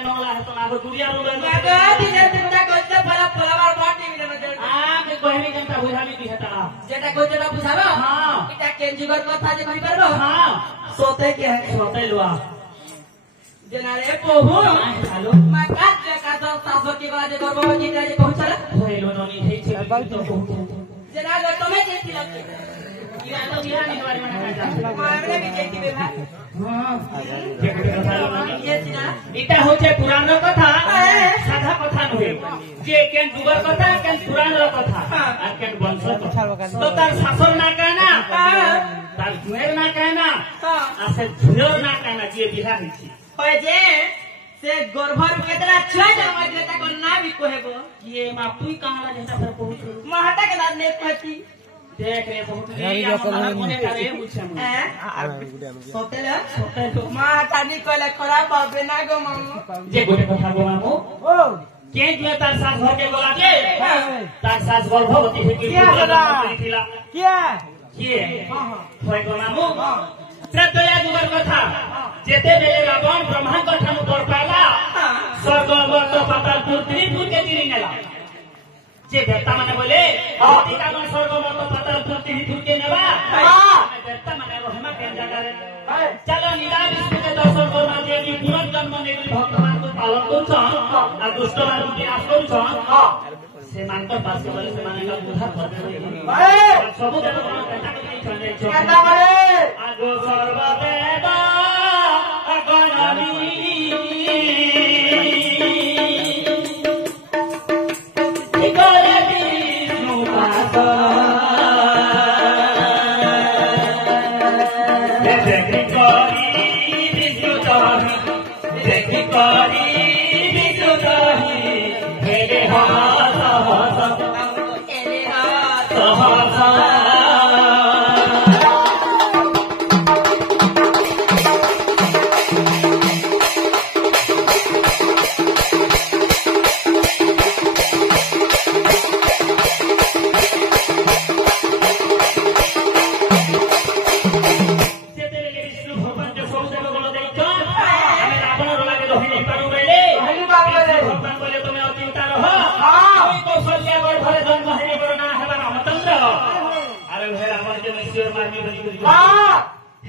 के नोला है तो आगो दुनिया रो रे मागा दिने तुमरा कोते बड़ा फलावर पार्टी मिले न के कहनी जनता बुझाली दी हता जेटा कोतेटा बुझाबो हां इटा केंजुगर कथा जे कहि परबो हां सोते के है सोते लुआ जनारे पोहु हेलो मागा जे का तो सासो के बाजे करबो जेटा जे कहू हेलो नोनी हे छे जना गो तमे जे थी लगते या तो बिहार निवारी मना का मारे भी जेती बे भाई हां के कथा ये सिना इटा होचे पुराण कथा साधा कथा नहे जे केन जुगर कथा केन पुराण कथा आ केन वंश कथा तो तार शासन ना कहना तार जुएर ना कहना आ से जुएर ना कहना जे बिहार हिची होय जे से गर्भर केतरा छुआ जमा जेता को ना भी कहबो ये मा तुई कहां जेता पर पहुंच महटा के दाद ने कहती देख रे बहुत रे हमरा कोने करे पूछे सोतेला महटा नि कहले खराब बाबे ना गो मामू जे गोटे कथा गो मामू ओ के जे तार सास घर के बोला जे तार सास गर्भवती है कि थिला क्या के होय गो मामू त्रेतया जुगर कथा जेते बेले रावण ब्रह्मा कथा नु पर पाला स्वर्ग वर्त पाताल पृथ्वी दूर के गिरी नेला जे देवता माने बोले अति कागन स्वर्ग वर्त पाताल पृथ्वी दूर के नेबा देवता माने रहमा के जगह रे चलो निरा विष्णु के दर्शन करना जे पुनः जन्म नेली भगवान को पालन करछ आ दुष्ट मान विनाश करछ से मान को पास के बोले से माने का उद्धार कर दे सब देवता कहता के चले कहता करे आगो सर्वदेव अगणमी निकले विष्णु पास देखि करी विष्णु दही देखि करी विष्णु दही हेरे हास हास हेरे हास हास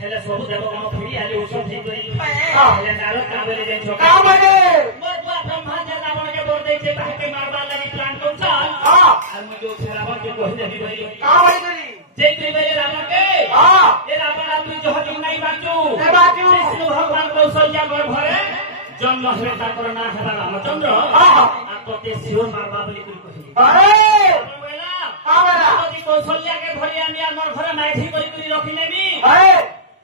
हेले सब देव कोन फिरी आली ओसब ठीक करी हेले नारद का बोले जे छोका का बोले मोर बुआ ब्रह्मा जे रावण के बोल दे छे ताके मारबा लागि प्लान कर छ हां और मुझे रावण के कहि देबी बोली का बोली करी जे तू बोले रावण के हां ए रावण तू जो हटी नहीं बाचू ए बाचू विष्णु भगवान कौशल्या घर भरे जन्म हेले ताकर ना हेबा रामचंद्र हां आ तोते सिर मारबा बोली कहि अरे बोला का बोला यदि कौशल्या के भरी आनिया मोर घरे नाइठी करी रखि लेबी अरे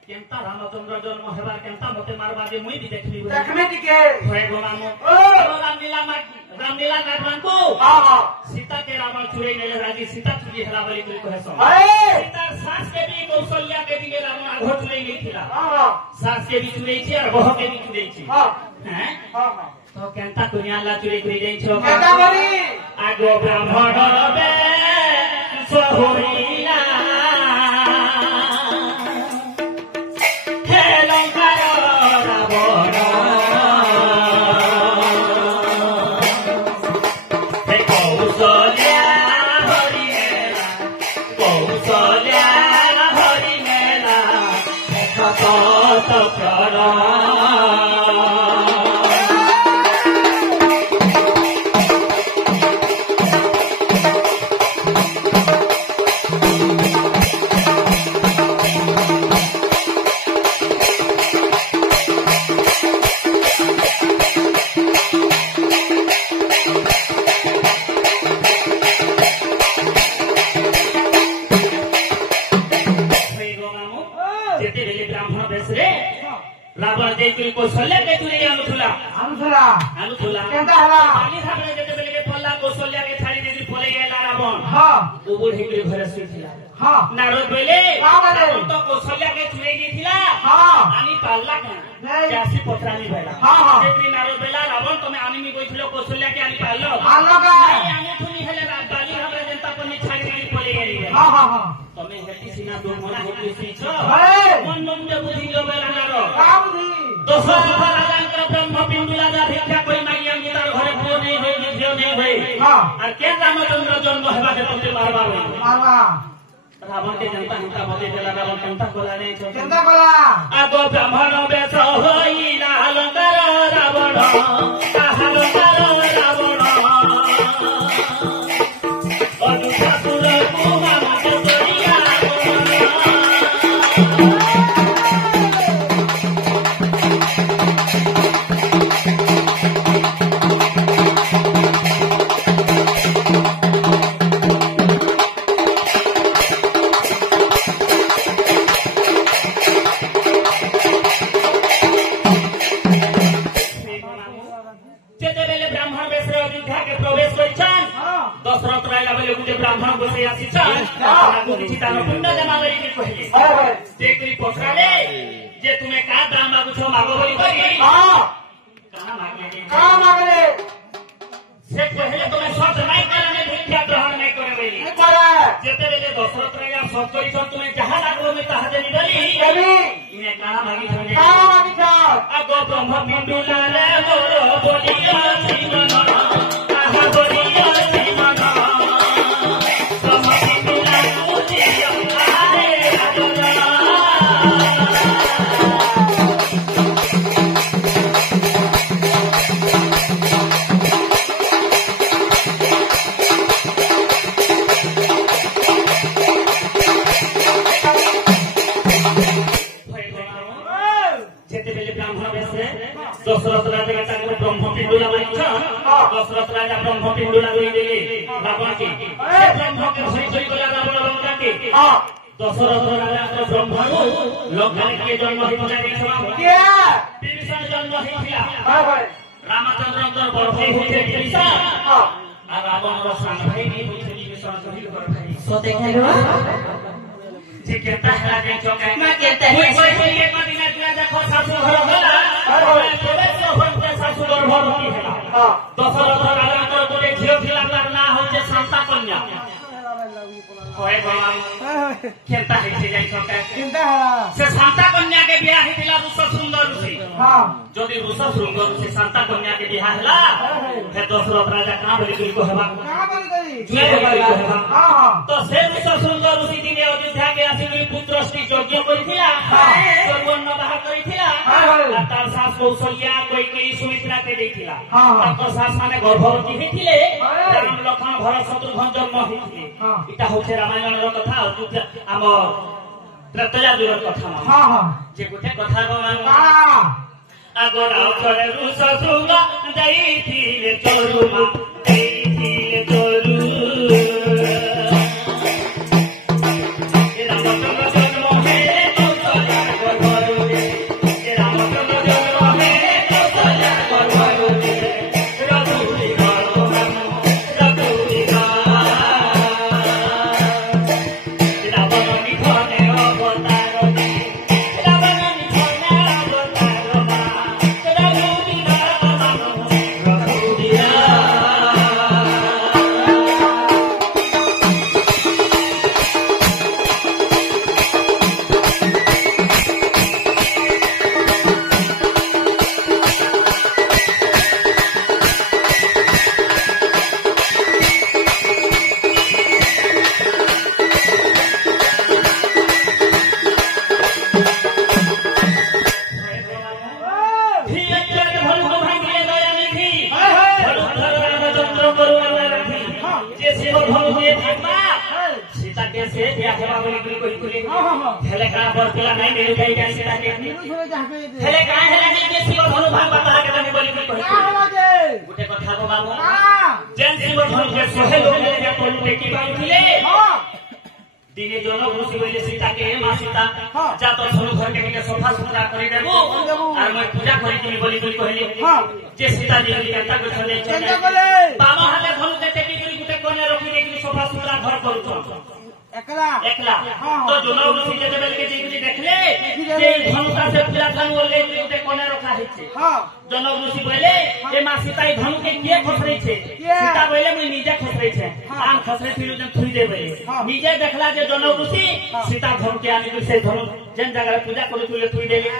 केंता रामचंद्र जन्म हेबार केंता मते मारबा जे मुई भी देखली देखमे टिके होय गो मामू ओ रामलीला नाटवान को हां हां सीता के रावण चुरे नेले राजी सीता चुरी हला बली करी कहसो अरे सीता सास के भी कौशल्या के भी रावण आघो चुरे नहीं थिला हां हां सास के भी चुरे छी और बह के भी चुरे छी हां हैं हां हां तो केंता कुनिया ला चुरे करी जाई छो केंता बली आगो ब्राह्मण बे सोहोरीला रावण देखि कौशल्या के चुरी अनुथुला केंता हला पानी सामने जेते बेले के पल्ला कौशल्या के थाली देदी पले गेला रावण हां ओ बुढ़ी के घरे सुथिला हां नारद बोले तो कौशल्या के चुरी गेथिला हां आनी पाल्ला का जासी पथरानी भेला हां हां जेति नारद बेला रावण तमे आनी मी कइथिलो कौशल्या के आनी पाल्लो पाल्लो का नहीं आनी थुनी हेले बाली हमरे जनता पर छाड़ी देदी पले गेली हां हां हां तमे हेती सिना दो मोना हेती सी छ मन मन जे बुझी लो बेला नारो का बुझी दोसो राजा ब्रह्म पिंडुला जा भिक्षा कोई मागिया तार घरे पुओ नहीं होई झियो नहीं होई और के रामचंद्र जन्म हेबा के तते मारबा होई रावण के जनता हिंसा बजे देला रावण कंता कोला नहीं छ चिंता कोला आगो ब्राह्मण बेस होई ना अलंकार रावण अलंकार रावण अदुसा पुर कुमा मते तोरिया ब्राह्मण बसे आसीछन लागो किछि तार पुण्य जमा लई के कहिले देखली पसराले जे तुमे का दाम मागु छ मागो बोली करी का मागले से कहिले तुमे सच नहीं करने भिक्षा ग्रहण नहीं करे बोली जेते बेले दशरथ राजा सब करी छ तुमे जहां लागलो में ताहा देनी डली इने का मागी छ आगो ब्रह्म पिंडुला रे मोर बोलिया जीवन आहा बोलिया जीवन दशरथ राजा का ब्रह्म पिंडुला दशरथ राजा ब्रह्म पिंडुला देले रावण के ब्रह्म के सही सही गला रावण लंका के दशरथ राजा को ब्रह्मनु लंका के जन्म हितला विभीषण जन्म हितला रामचंद्र अंदर बरफे होते विभीषण आ रावण रो सान भाई भी होते विभीषण सही कर भाई सो देखलो जे केता है जे चौका मैं केता है कोई कोई एक दिन दिना देखो सासु घर होला प्रवेश होते सासु घर भरती है दशरथ राजा को गोटे झियो थिला तार ना होचे शांता कन्या होय भगवान केता है से जाई चौका चिंता हला से शांता कन्या के बियाह हितला रुष सुंदर ऋषि जदि रुष सुंदर ऋषि शांता कन्या के बियाह हला हे दशरथ राजा का बोली को हेबा का बोली करी जुए बोली को हेबा तो से रुष सुंदर ऋषि दिने अयोध्या के आसी पुत्र श्री यज्ञ करिथिला सर्वन्न बाहर करिथिला तार सास कौशल्या कोई के सुमित्रा के देथिला ताकर सास माने गर्भवती हेथिले राम लक्ष्मण भरत शत्रुघ्न जन्म हेथिले इटा होचे रामायण रो कथा अयोध्या आम त्रैतयाजुर कथा जे गोटे कथा आगोरा करे रुष सुंग दैथिले चोरुमा दैथिले चोरु दिने जनक ऋषि बोले सीता के मां सीता जा तो सोनु घर के के सोफा सुतरा करी देबो और मैं पूजा करी कि बोली बोली कहली जे सीता जी के कथा को चले चले बाबा हाले धनु देते कि गुटे कोने रखी दे कि सोफा सुतरा घर करू एकला एकला तो जनक ऋषि जे बेल के जी देखले जे धनुषा से पूजा धनु बोले गुटे कोने रखा हिचे जनक ऋषि बोले ए ए मां सीताई धनु के किए खसरे छे सीता बोले मुई निजे खसरे छे आन खसरे थिलु जन थुई दे बोले निजे देखला जे जनौ ऋषि सीता धनु के आनी से धनु जन जगह पूजा करू तुले थुई देले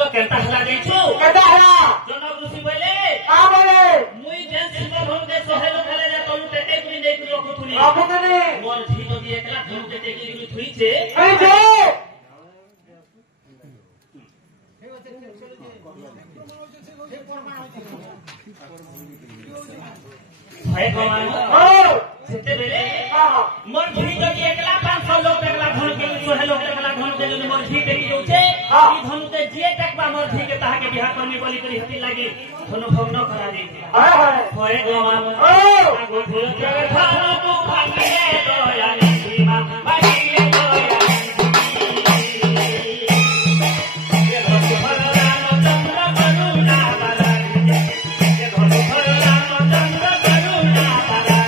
तो केनता हला जाइछु केनता हला जनौ ऋषि बोले आ बोले मुई जन सीता धनु के सहेलो खेले जा तनु टेटे कुनी दे कुलो कुथुनी आपने मोर झी तो दिए एकला धनु के टेकी कुनी थुई छे ए जे भाई भगवान सेते बेले मोर झी जदी एकला 500 लोग एकला धन के 100 लोग एकला धन के जदी मोर झी देखि जाउ छे ई धन के जे टकबा मोर झी के ताहा के बिहार करनी बोली करी हती लागी धनु भग्न करा दे हाय हाय भाई भगवान आगो धुल के थानो तू भागे दयानी सीमा भागे दयानी ये धनु भरदानो चंद्र करुणा बला ये धनु भरदानो चंद्र करुणा बला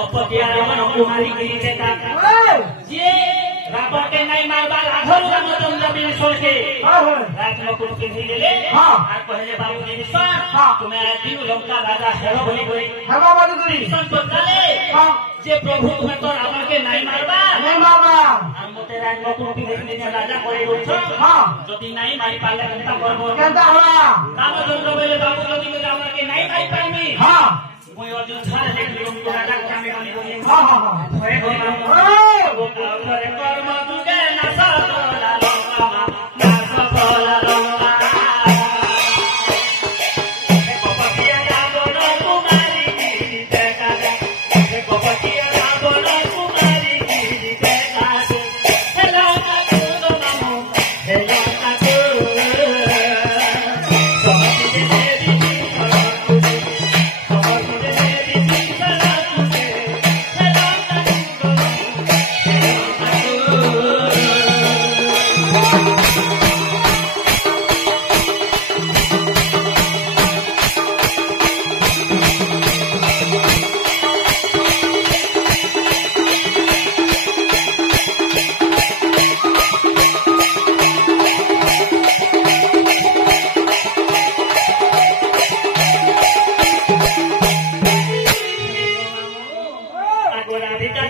कुमारी गिरी देखा जे रावण के नहीं मारबा राघव राम चंद्र बिन सोचे राज मुकुट पिंधी लेले और पहले बाबू जी विश्वास तुम्हें दिन लंका राजा हेरो बोली गई हेरो बोली गई संतोष डाले जे प्रभु तुम्हें तो रावण के नहीं मारबा हम मोटे राज मुकुट पिंधी ने राजा करे गई जदी नहीं मारी पाले केनता करबो केनता होला रामचंद्र बोले बाबू जदी रावण के नहीं मारी पाइमी कोई और जो छाड़ देख लियो तो राजा का में बनी बोली होए वो करे कर्म दुगे ना साला लोका ना साला लोका देखो पतिया ना बोलो कुमारी गिरी देखा देखो पतिया ना बोलो कुमारी गिरी देखा हेलो ना तो मामू हेलो ना तो राधिका